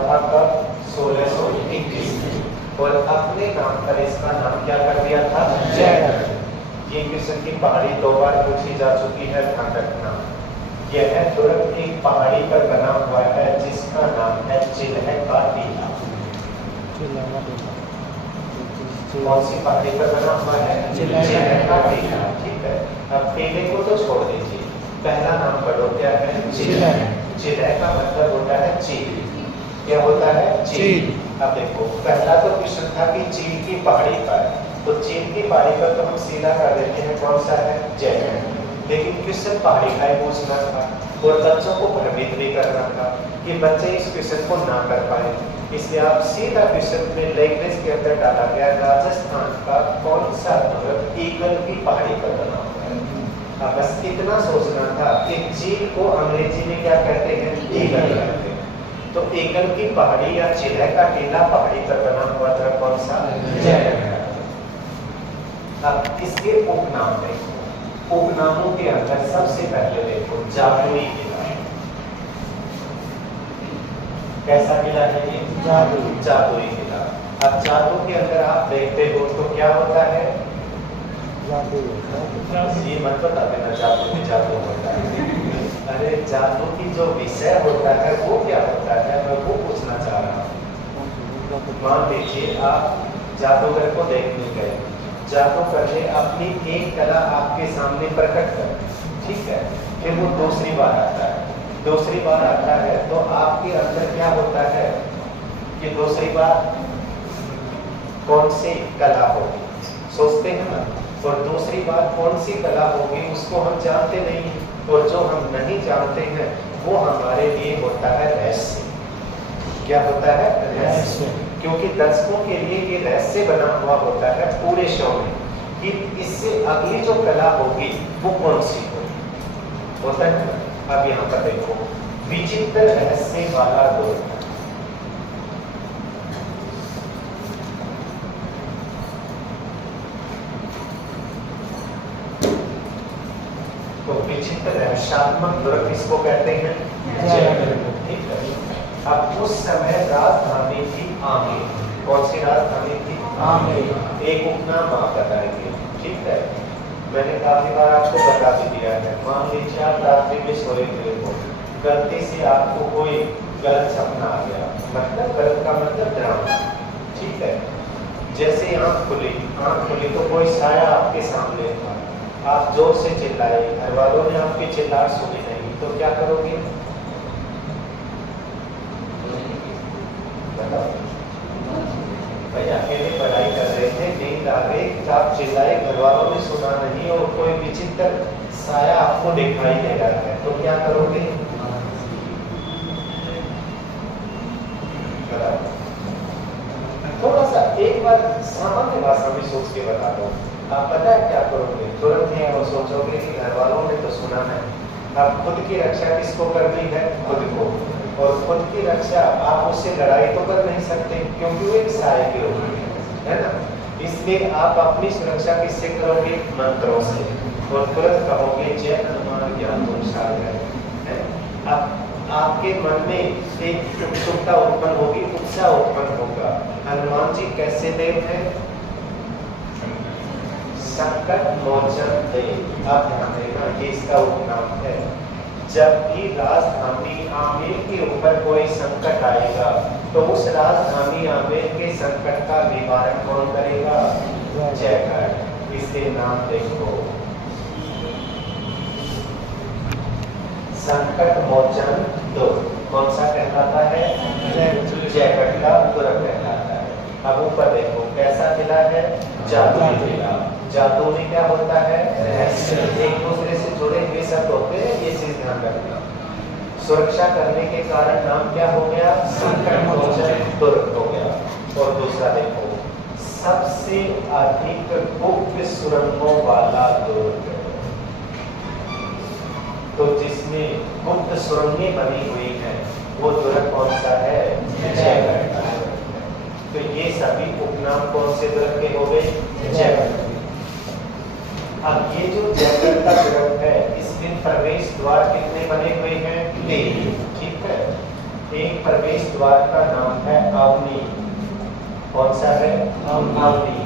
था कब 1621 में, और अपने नाम पर इसका नाम क्या कर दिया था, जयगढ़। ये क्वेश्चन की पहाड़ी 2 बार पूछी जा चुकी है, ध्यान रखना। यह दुर्ग एक पहाड़ी पर बना हुआ है जिसका नाम है चिल्हे का टीला। कौन सी पहाड़ी पर बना हुआ है, चिल्हे का टीला। ठीक है, अब टीले को तो छोड़ दीजिए, पहला नाम पढ़ो, क्या है, चिल्हे। चिल्हे का मतलब होता है चील। क्या होता है, चील। अब देखो, पहला तो क्वेश्चन था कि चील की पहाड़ी पर, तो चील की पहाड़ी पर तो हम सीधा कर देते हैं, कौन सा है, जयगढ़। लेकिन क्वेश्चन पहाड़ी का ही पूछना था और बच्चों को भ्रमित भी करना था कि बच्चे इस क्वेश्चन को ना कर पाए, इसलिए आप सीधा क्वेश्चन में लैंग्वेज के अंदर डाला गया राजस्थान का कौन सा दुर्ग ईगल की पहाड़ी पर बना हुआ है। अब बस इतना सोचना था कि चील को अंग्रेजी में क्या कहते हैं, ईगल कहते हैं। तो ईगल की पहाड़ी या चिल्हे का टीला पहाड़ी पर बना हुआ था, कौन सा, जयगढ़। अब इसके उपनाम देखो, उपनामों के अंदर सबसे पहले देखो जादुई किला। कैसा किला है ये, जादुई किला। अब जादू के अंदर आप देखते हो तो क्या होता है, ये मत बता देना जादू में जादू होता है। अरे जादू की जो विषय होता है वो क्या होता है, मैं वो पूछना चाह रहा हूँ। मान लीजिए आप जादूगर को देखने गए, जादूगर ने अपनी एक कला आपके सामने प्रकट कर, ठीक है, फिर वो दूसरी बार आता है, दूसरी बार आता है तो आपके अंदर क्या होता है कि दूसरी बार कौन सी कला होगी, सोचते हैं ना, और दूसरी बार कौन सी कला होगी उसको हम जानते नहीं, और जो हम नहीं जानते हैं वो हमारे लिए होता है रहस्य। क्या होता है, रहस्य। क्योंकि दर्शकों के लिए ये रहस्य बना हुआ होता है पूरे शो में कि इससे अगली जो कला होगी वो कौन सी होगी, होता है ना। अब यहाँ पर देखो, विचित्र रहस्य वाला दुर्ग। तो विचित्र रहस्यात्मक दुर्ग किसको कहते हैं, जयगढ़। ठीक है, अब उस समय राजधानी थी आमेर। कौन सी राजधानी थी, आमेर। एक उपनाम आप बताएंगे, ठीक है। मैंने काफी बार आपको बता भी दिया है। मान लीजिए आप रात्रि में सोए हुए हो, गलती से आपको कोई गलत सपना आ गया, मतलब गलत का मतलब डरावना, ठीक है। जैसे आंख खुली तो कोई साया आपके सामने था, आप जोर से चिल्लाए, घर वालों ने आपकी चिल्लाहट सुनी नहीं, तो क्या करोगे, बताओ। भाई अकेले पढ़ाई कर रहे थे, नींद आ गई, आप चिल्लाए, घर वालों ने सुना नहीं और कोई विचित्र साया आपको दिखाई दे रहा है, तो क्या करोगे, बताओ। थोड़ा सा एक बार सामान्य भाषा में सोच के बता दो, आप पता है क्या करोगे, तुरंत ही और सोचोगे कि घर वालों ने तो सुना है। अब खुद की रक्षा किसको करनी है, खुद को, और खुद की रक्षा आप उससे लड़ाई तो कर नहीं सकते क्योंकि वो एक साये के रूप में है ना, इसलिए आप अपनी सुरक्षा किससे करोगे, मंत्रों से, और तुरंत कहोगे जय हनुमान ज्ञान गुण सागर है। अब आपके मन में एक उत्सुकता उत्पन्न होगी, उत्साह उत्पन्न होगा, हनुमान जी कैसे देव है, संकट मोचन देव। आप ध्यान देना, ये इसका उपनाम है। जब भी राजधानी आमेर के ऊपर कोई संकट आएगा तो उस राजधानी आमेर के संकट का निवारण कौन करेगा, जयगढ़। इसके नाम देखो, संकट मोचन दुर्ग कौन सा कहलाता है, जयगढ़ का दुर्ग कहलाता है। अब ऊपर देखो कैसा किला है, जादुई किला। जादू में क्या होता है, रहस्य, एक दूसरे से जुड़े हुए शब्द होते हैं, ये चीज ध्यान रखना। सुरक्षा करने के कारण नाम क्या हो गया, संकट मोचन दुर्ग हो गया। और दूसरा देखो, सबसे अधिक गुप्त सुरंगों वाला दुर्ग, तो जिसमें गुप्त सुरंगें बनी हुई हैं वो दुर्ग कौन सा है, जयगढ़ का। तो ये सभी उपनाम कौन से दुर्ग के हो गए, जयगढ़। अब ये जो जयगढ़ का दुर्ग है इसमें प्रवेश द्वार कितने बने हुए हैं, 3, ठीक है। एक प्रवेश द्वार का नाम है अवनी। कौन सा है? अवनी।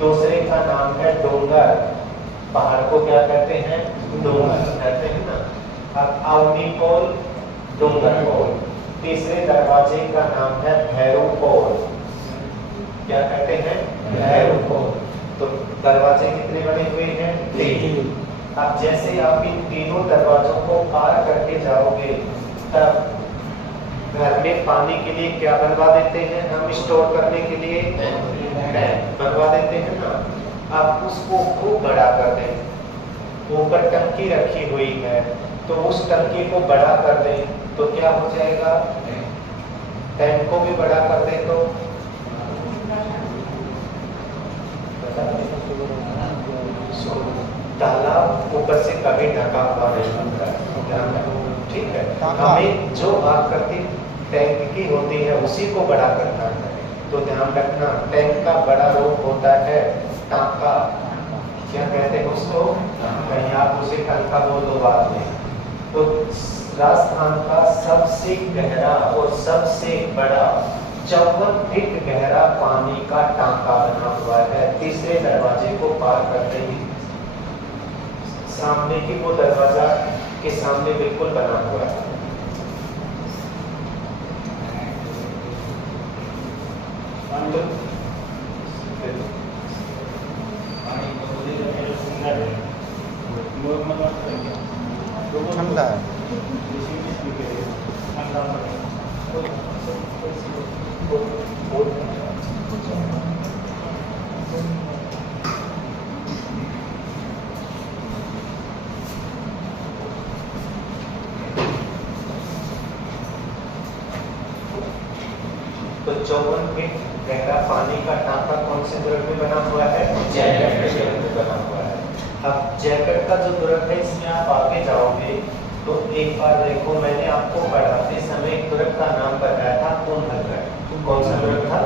दूसरे का नाम है डोंगर। पहाड़ को क्या कहते हैं? डोंगर कहते हैं ना। अब अवनी पोल, डोंगर पोल। तीसरे दरवाजे का नाम है भैरू पोल। क्या कहते हैं? भैरू पोल। तो दरवाजे कितने बने हुए हैं? 3। अब जैसे आप इन तीनों दरवाजों को पार करके जाओगे तब घर में पानी के लिए क्या बनवा देते हैं हम? स्टोर करने के लिए टैंक बनवा देते हैं ना। अब उसको खूब बड़ा कर दें। ऊपर टंकी रखी हुई है तो उस टंकी को बड़ा कर दें तो क्या हो जाएगा? टैंक को भी बड़ा कर दें तो तालाब ऊपर से कभी ढका हुआ नहीं होता है। ठीक है, हमें जो आकृति टैंक की होती है उसी को बड़ा करना है। तो ध्यान रखना, टैंक का बड़ा रूप होता है टांका। क्या कहते हैं उसको? कहीं आप उसे टांका बोल दो बाद में। तो राजस्थान का सबसे गहरा और सबसे बड़ा 54 फीट गहरा पानी का टांका बना हुआ है। तीसरे दरवाजे को पार करते ही सामने की वो दरवाजा के सामने बिल्कुल बना हुआ है। ठंडा है। तो 54 फीट गहरा पानी का टांका कौन से दुर्ग में बना हुआ है? जयगढ़ के दुर्ग में बना हुआ है। अब जयगढ़ का जो दुर्ग है इसमें आप आगे जाओगे तो एक बार देखो, मैंने आपको पढ़ाते समय एक दुर्ग का नाम बताया था कुंभलगढ़। कौन सा दुर्ग था?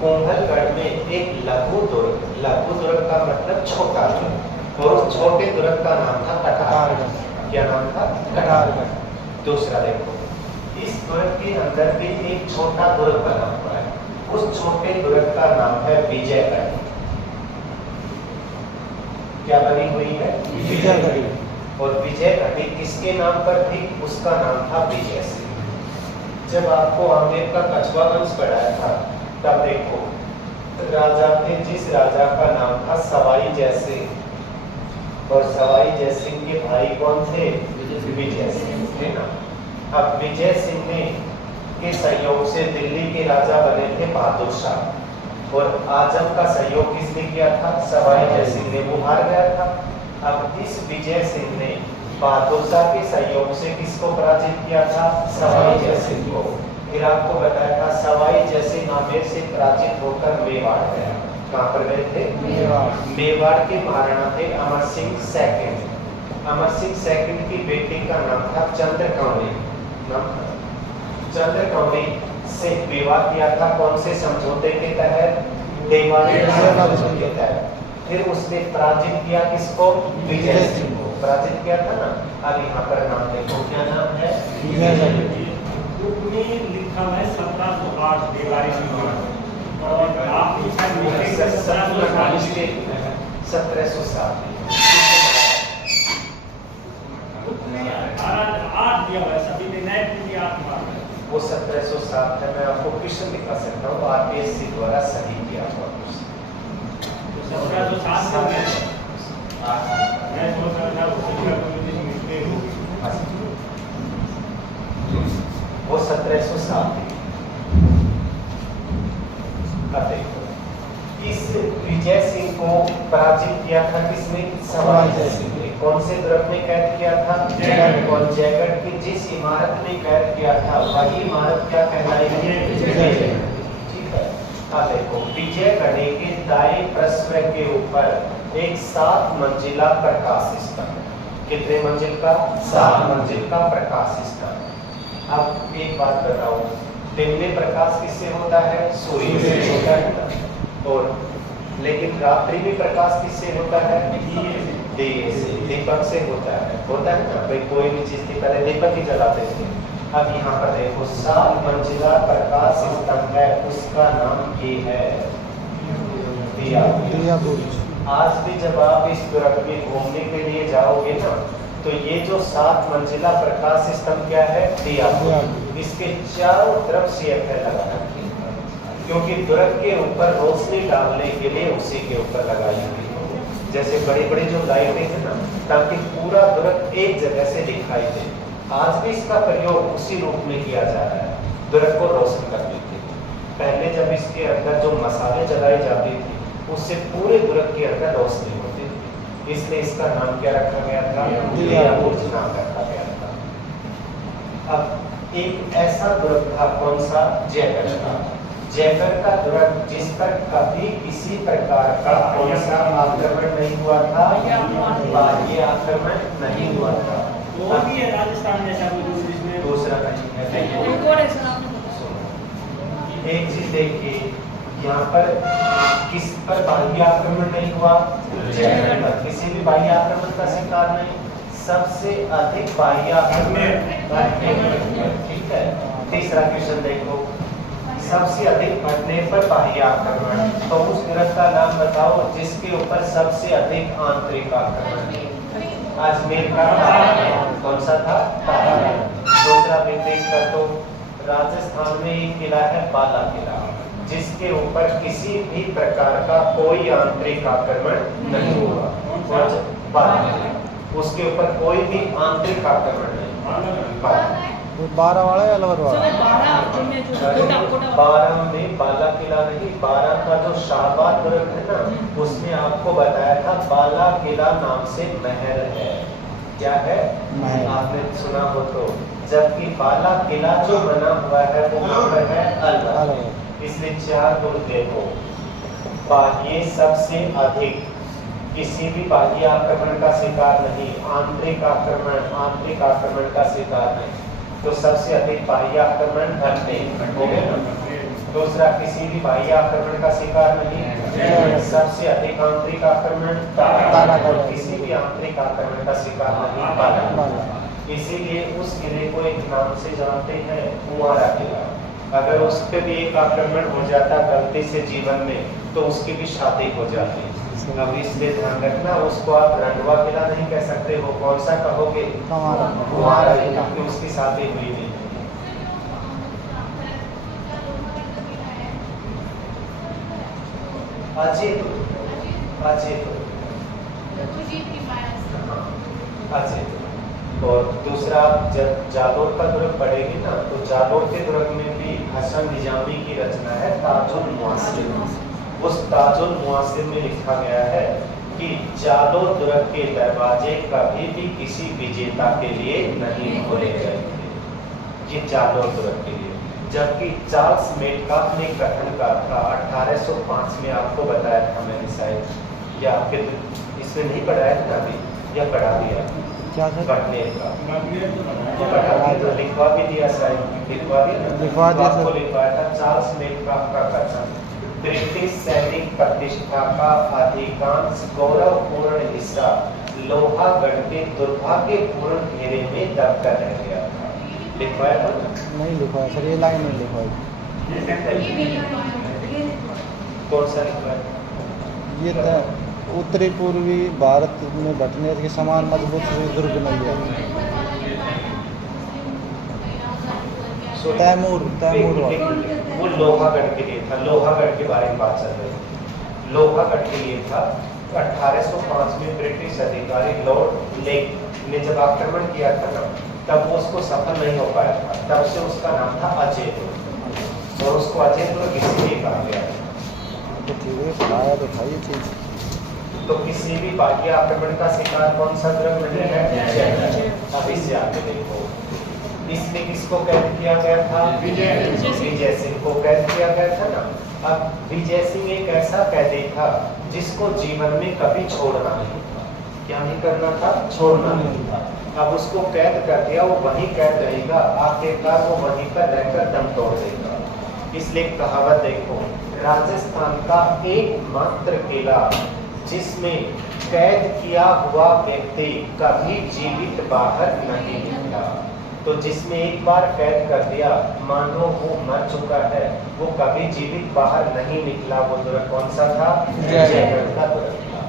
कुंभलगढ़ में एक लघु दुर्ग। लघु दुर्ग का मतलब छोटा दुर्ग, और उस छोटे दुर्ग का नाम था कटारगढ़। क्या नाम था? कटारगढ़। दूसरा देखो, इस दुर्ग के अंदर भी एक छोटा दुर्ग बना हुआ है। उस छोटे दुर्ग का नाम है विजयगढ़। क्या बनी हुई है? विजयगढ़। और विजयगढ़ किसके नाम पर थी? उसका नाम था विजय सिंह। जब आपको आमेर का कछुआ वंश पढ़ाया था तब देखो, राजा थे, जिस राजा का नाम था सवाई जयसिंह, और सवाई जयसिंह के भाई कौन थे? विजय सिंह थे ना। अब विजय सिंह ने के सहयोग से दिल्ली के राजा बने थे बहादुर शाह, और आजम का सहयोग किसने किया था? सवाई जय सिंह ने। वो हार गया था। अब इस विजय सिंह ने बहादुर शाह के सहयोग से किसको पराजित किया था? सवाई जय सिंह को। फिर आपको बताया था सवाई जय सिंह आमेर से पराजित होकर मेवाड़ गया। कहाँ पर गए थे? मेवाड़ के महाराणा थे अमर सिंह सेकंड। अमर सिंह सेकंड की बेटी का नाम था चंद्रकौड़ी। चंद्रकौड़ी से विवाह किया था कौन से समझौते के तहत? देवानी समझौते के तहत। फिर उसने पराजित किया किसको? विजय सिंह को पराजित किया था ना। अब यहाँ पर नाम देखो, क्या नाम है? लिखा है 1708 देवारी और आपकी शायद 1707 8 दिया है, सभी ने नए पूरी 8 बार वो 1707 है। मैं आपको क्वेश्चन दिखा सकता हूँ, आरपीएससी द्वारा सही किया हुआ क्वेश्चन। 1707 मैं सोच रहा था वो 1707 का देखो। इस विजय सिंह को पराजित किया था किसने? सवाई जय सिंह ने। कौन से दुर्ग में कैद किया था? जयगढ़। और जयगढ़ की जिस इमारत में कैद किया था वही इमारत क्या कहलाएगी? विजयगढ़। ठीक है। अब देखो, विजयगढ़ के दाएं पार्श्व के ऊपर एक 7 मंजिला प्रकाश स्तंभ। कितने मंजिल का? 7 मंजिल का प्रकाश स्तंभ। अब एक बात बताओ, दिन में प्रकाश किससे होता है? सूर्य से होता है ना। और लेकिन रात्रि में प्रकाश किससे होता है? दिए से, दीपक से होता है ना। भाई कोई भी चीज थी, पहले दीपक ही जलाते थे, अब यहाँ पर देखो 7 मंजिला प्रकाश स्तंभ है, उसका नाम ये है दिया। दिया बुर्ज। आज भी जब आप इस दुर्ग में घूमने के लिए जाओगे ना, तो ये जो 7 मंजिला प्रकाश स्तंभ क्या है? दिया बुर्ज। इसके चारों तरफ CFL लगा है, क्योंकि दुर्ग के ऊपर रोशनी डालने के लिए उसी के ऊपर लगाई हुई है। जैसे बड़ी बड़ी जो लाइटें हैं ना, ताकि पूरा दुर्ग एक जगह से दिखाई दे। आज भी इसका प्रयोग उसी रूप में किया जा रहा है, दुर्ग को रोशन करने के लिए। पहले जब इसके अंदर जो मसाले जलाए जाते थे, उससे पूरे दुर्ग के अंदर रोशनी होती थी, इसलिए इसका नाम क्या रखा गया था? दिया बुर्ज नाम रखा गया था। अब एक ऐसा दुर्ग था, कौन सा? जयगढ़ का। जयगढ़ का दुर्ग जिस पर कभी किसी प्रकार का कौन सा आक्रमण नहीं हुआ था? बाह्य आक्रमण नहीं हुआ था। वो भी है राजस्थान जैसा कोई दूसरा नहीं है। एक चीज देखिए, यहाँ पर किस पर बाह्य आक्रमण नहीं हुआ? जयगढ़ पर किसी भी बाह्य आक्रमण का शिकार नहीं। सबसे अधिक बाह्य आक्रमण, ठीक है। तीसरा क्वेश्चन देखो, सबसे अधिक घटने पर बाह्य आक्रमण, तो उस दुर्ग का नाम बताओ जिसके ऊपर सबसे अधिक आंतरिक आक्रमण। अजमेर का कौन सा था? दूसरा भी देख कर, तो राजस्थान में एक किला है बाला किला, जिसके ऊपर किसी भी प्रकार का कोई आंतरिक आक्रमण नहीं हुआ। उसके ऊपर कोई भी आंतरिक आक्रमण नहीं। वो 12 वाला या अलवर वाला? 12 में बाला किला नहीं, 12 का जो शाहबाद दुर्ग है ना, उसमें आपको बताया था बाला किला नाम से महल है। क्या है? महल। आपने सुना हो तो। जबकि बाला किला जो बना हुआ है वो नंबर है अलवर। इसलिए 4 दुर्ग देखो। बाह्य सबसे अधिक, किसी भी बाह्य आक्रमण का शिकार नहीं, आंतरिक आक्रमण का शिकार नहीं। तो सबसे अधिक बाह्य आक्रमण घटने हो गए ना। दूसरा, किसी भी बाह्य आक्रमण का शिकार नहीं। सबसे अधिक आंतरिक आक्रमण तारा, किसी भी आंतरिक आक्रमण का शिकार नहीं बाला। इसीलिए उस किले को एक नाम से जानते हैं, मुहारा किला। अगर उस पर भी एक आक्रमण हो जाता गलती से जीवन में, तो उसकी भी शादी हो जाती। अब इसलिए ध्यान रखना, उसको आप रंडवा किला नहीं कह सकते हो। कौन सा कहोगे? मुहारा किला, क्योंकि उसकी शादी हुई नहीं। और दूसरा, जब जालोर का दुर्ग पढ़ेगी ना, तो जालोर के दुर्ग में भी हसन निजामी की रचना है ताजुल मुआसिर। उस ताजुल मुआसिर में लिखा गया है कि जालोर दुर्ग के दरवाजे कभी भी किसी विजेता के लिए नहीं खोले गए थे। ये जालोर दुर्ग के लिए। जबकि चार्ल्स मेटकाफ ने गठन का था 1805 में, आपको बताया था मैंने शायद, या आपके इसमें नहीं पढ़ाया था अभी, या पढ़ा दिया क्या था? बटनेर का तो लिखवा भी दिया शायद, लिखवा दिया आपको लिखवाया था। चार्ल्स मेटकाफ का कथन, ब्रिटिश सैनिक प्रतिष्ठा का अधिकांश गौरवपूर्ण हिस्सा लोहागढ़ के दुर्भाग्यपूर्ण घेरे में दबकर रह गया था। लिखवाया था? नहीं लिखवाया सर, ये लाइन नहीं लिखवाई। कौन सा लिखवाया? ये था उत्तरी पूर्वी भारत में बटनेर के समान मजबूत दुर्ग नहीं है। तैमूर वो लोहागढ़ के लिए था, लोहागढ़ के बारे में बात चल रही है। लोहागढ़ के लिए था। 1805 में ब्रिटिश अधिकारी लॉर्ड लेक ने जब आक्रमण किया था ना, तब वो उसको सफल नहीं हो पाया था। तब से उसका नाम था अजय दुर्ग, और उसको अजय दुर्ग इसलिए कहा गया। तो ठीक है, पढ़ाया तो था ये चीज। तो किसी भी बाह्य आक्रमण का शिकार कौन सा दुर्ग नहीं है? अब इससे आगे देखो, इसमें किसको कैद किया गया था? विजय सिंह को कैद किया गया था ना। अब विजय सिंह एक ऐसा कैदी था जिसको जीवन में कभी छोड़ना नहीं था। क्या नहीं करना था? छोड़ना नहीं था। अब उसको कैद कर दिया, वो वहीं कैद रहेगा, आखिरकार वो वहीं पर रहकर दम तोड़ देगा। इसलिए कहावत देखो, राजस्थान का एकमात्र किला जिसमें कैद किया हुआ व्यक्ति कभी जीवित बाहर नहीं निकला, तो जिसमें एक बार कैद कर दिया, मान लो वो मर चुका है, वो कभी जीवित बाहर नहीं निकला, वो दुर्ग कौन सा था? जयगढ़ का दुर्ग था।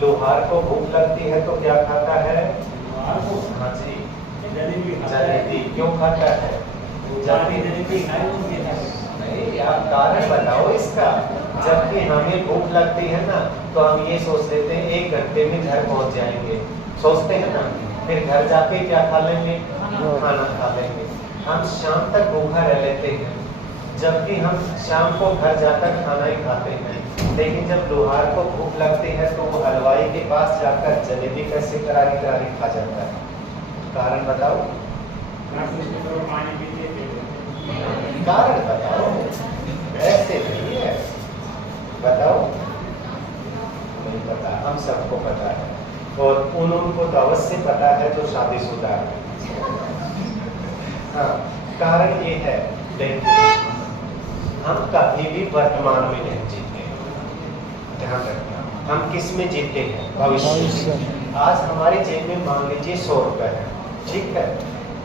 लोहार को भूख लगती है तो क्या खाता है? लोहार को हाँ जी, जलेबी खाता है। जलेबी क्यों खाता है? जलेबी खाए तो क्या है? नहीं, आप कारण बताओ इसका। जबकि हमें भूख लगती है ना, तो हम ये सोच लेते हैं 1 घंटे में घर पहुंच जाएंगे, सोचते हैं ना। फिर घर जाके क्या खा लेंगे? खाना खा लेंगे। हम शाम तक भूखा रह लेते हैं, जबकि हम शाम को घर जाकर खाना ही खाते हैं। लेकिन जब लोहार को भूख लगती है तो वो हलवाई के पास जाकर जलेबी कैसे करारी करारी खा जाता है? कारण बताओ, पानी पीते थे। कारण बताओ, ऐसे नहीं है, बताओ। नहीं पता, हम सबको पता है, और उनको तो अवश्य पता है जो शादीशुदा है। हाँ, कारण ये है, देखिए हम कभी भी वर्तमान में नहीं जीते, ध्यान रखना। हम किस में जीते हैं? भविष्य में। आज हमारी जेब में मान लीजिए 100 रुपए है, ठीक है,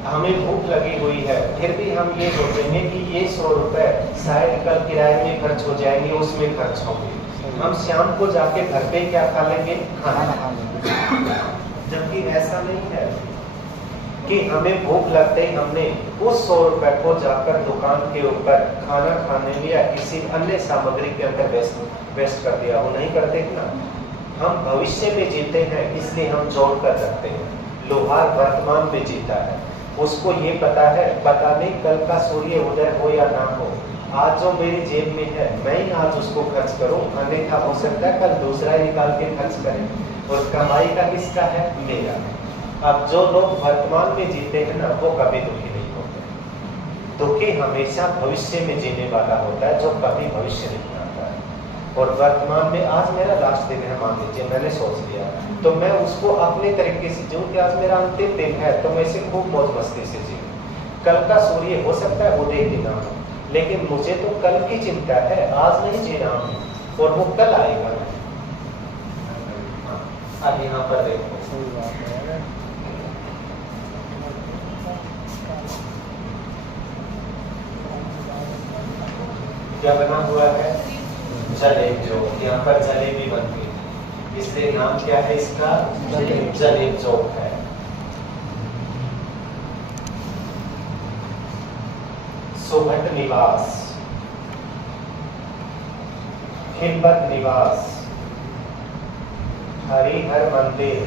हमें भूख लगी हुई है, फिर भी हम ये सोचेंगे कि ये 100 रुपए शायद कल किराए में खर्च हो जाएंगे, उसमें खर्च होंगे। हम शाम को जाके घर पे क्या खा लेंगे? खाना खा लेंगे। जबकि ऐसा नहीं है कि हमें भूख लगते ही हमने उस 100 रुपए को जाकर दुकान के ऊपर खाना खाने में या किसी अन्य सामग्री के अंदर वेस्ट कर दिया। वो नहीं करते ना, हम भविष्य में जीते हैं, इसलिए हम जोड़ कर रखते हैं। लोहार वर्तमान में जीता है, उसको ये पता है, पता नहीं कल का सूर्य उदय हो या ना हो, आज जो मेरी जेब में है मैं ही आज उसको खर्च करूं, अन्यथा हो सकता है कल दूसरा ही निकाल के खर्च करें, और कमाई का किसका है? मेरा। अब जो लोग वर्तमान में जीते हैं ना, वो कभी दुखी नहीं होते। दुखी हमेशा भविष्य में जीने वाला होता है, जो कभी भविष्य नहीं आता है। और वर्तमान में आज मेरा लास्ट दिन है, मान लीजिए मैंने सोच लिया, तो मैं उसको अपने तरीके से जीऊं कि आज मेरा अंतिम दिन है, तो मैं इसे खूब मौज मस्ती से जीऊं। कल का सूर्य हो सकता है उदय की ना हो, लेकिन मुझे तो कल की चिंता है, आज नहीं जी रहा हूं, और वो कल आएगा। अब यहाँ पर देखो, क्या बना हुआ है? जलेब। जो यहाँ पर जलेबी बन गई, इसलिए नाम क्या है इसका? जलेब जोक है। सुभट निवास, खिलबत निवास, हरिहर मंदिर,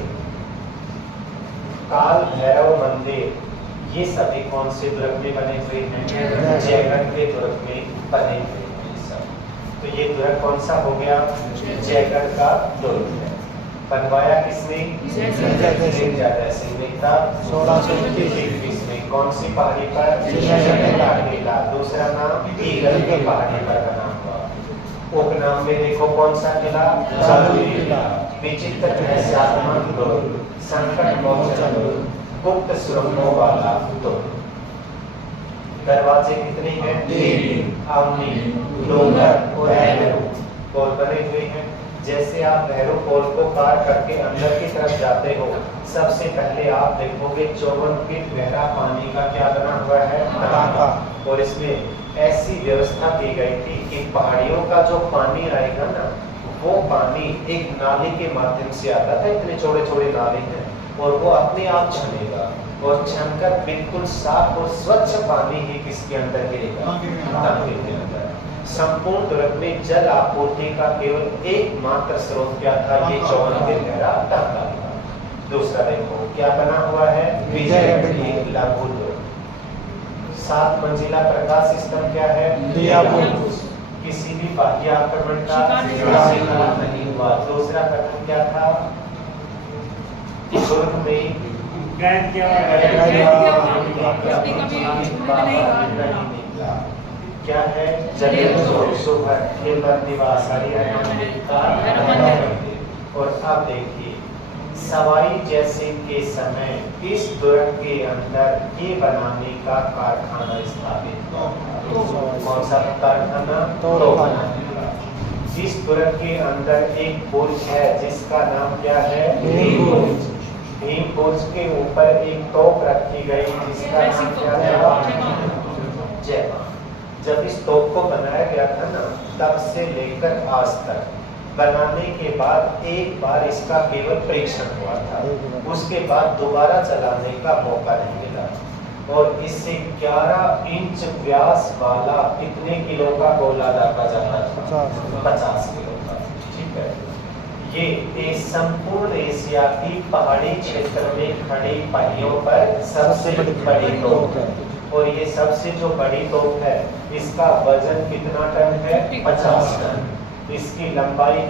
काल भैरव मंदिर, ये सभी कौन से दुर्ग में बने हुए हैं? जयगढ़ के दुर्ग में बने हुए हैं सब। तो ये दुर्ग कौन सा हो गया? जयगढ़ का दुर्ग है। बनवाया किसने? जयदह सिंह ने था 1621 में। कौन सी पहाड़ी पर? किला। दूसरा नाम ईगल की पहाड़ी पर बना हुआ। उपनाम में देखो कौन सा किला? किला। विचित्र रहस्यात्मक दुर्ग, संकट मोचन दुर्ग, गुप्त सुरंगों वाला दुर्ग। दरवाजे कितने हैं? 3, अवनी, लोगर और भैरू पोल बने हुए हैं। जैसे आप भैरू पोल को पार करके अंदर की तरफ जाते हो, सबसे पहले आप देखोगे 54 फीट गहरा पानी का क्या बना हुआ है? तलाब। और इसमें ऐसी व्यवस्था की गई थी कि पहाड़ियों का जो पानी आएगा ना, वो पानी एक नाली के माध्यम से आता था, इतने छोटे छोटे नाले हैं, और वो अपने आप छनेगा, और छनकर बिल्कुल साफ और स्वच्छ पानी ही किसके अंदर गिरेगा? टांके के अंदर। संपूर्ण दुर्ग में जल आपूर्ति का केवल एकमात्र स्रोत क्या था? ये 54 फीट गहरा टांका था। दूसरा देखो क्या बना हुआ है? विजयगढ़ लघु दुर्ग। 7 मंजिला प्रकाश स्तंभ क्या है? किसी भी बाह्य आक्रमण का शिकार नहीं हुआ। दूसरा कथन क्या था? दुर्ग में क्या है? जलेब सुभट, खिलबत निवास, हरिहर मंदिर का। और अब देखिए, सवाई जैसे के समय इस दुर्ग के अंदर ये बनाने का कारखाना स्थापित हुआ। कौन सा कारखाना? तो बनाने का। इस दुर्ग के अंदर एक बुर्ज है जिसका नाम क्या है? भीम बुर्ज के ऊपर एक तोप रखी गई जिसका नाम क्या था? जयमान। जब इस तोप को बनाया गया था ना, तब से लेकर आज तक बनाने के बाद एक बार इसका केवल परीक्षण हुआ था, उसके बाद दोबारा चलाने का मौका नहीं मिला। और इससे 11 इंच व्यास वाला कितने किलो का गोला दागा जाता था? 50 किलो का। ठीक है, ये संपूर्ण एशिया की पहाड़ी क्षेत्र में खड़ी पहियों पर सबसे बड़ी तोप है। और ये सबसे जो बड़ी तोप है, इसका वजन कितना टन है? 50 टन। इसकी लंबाई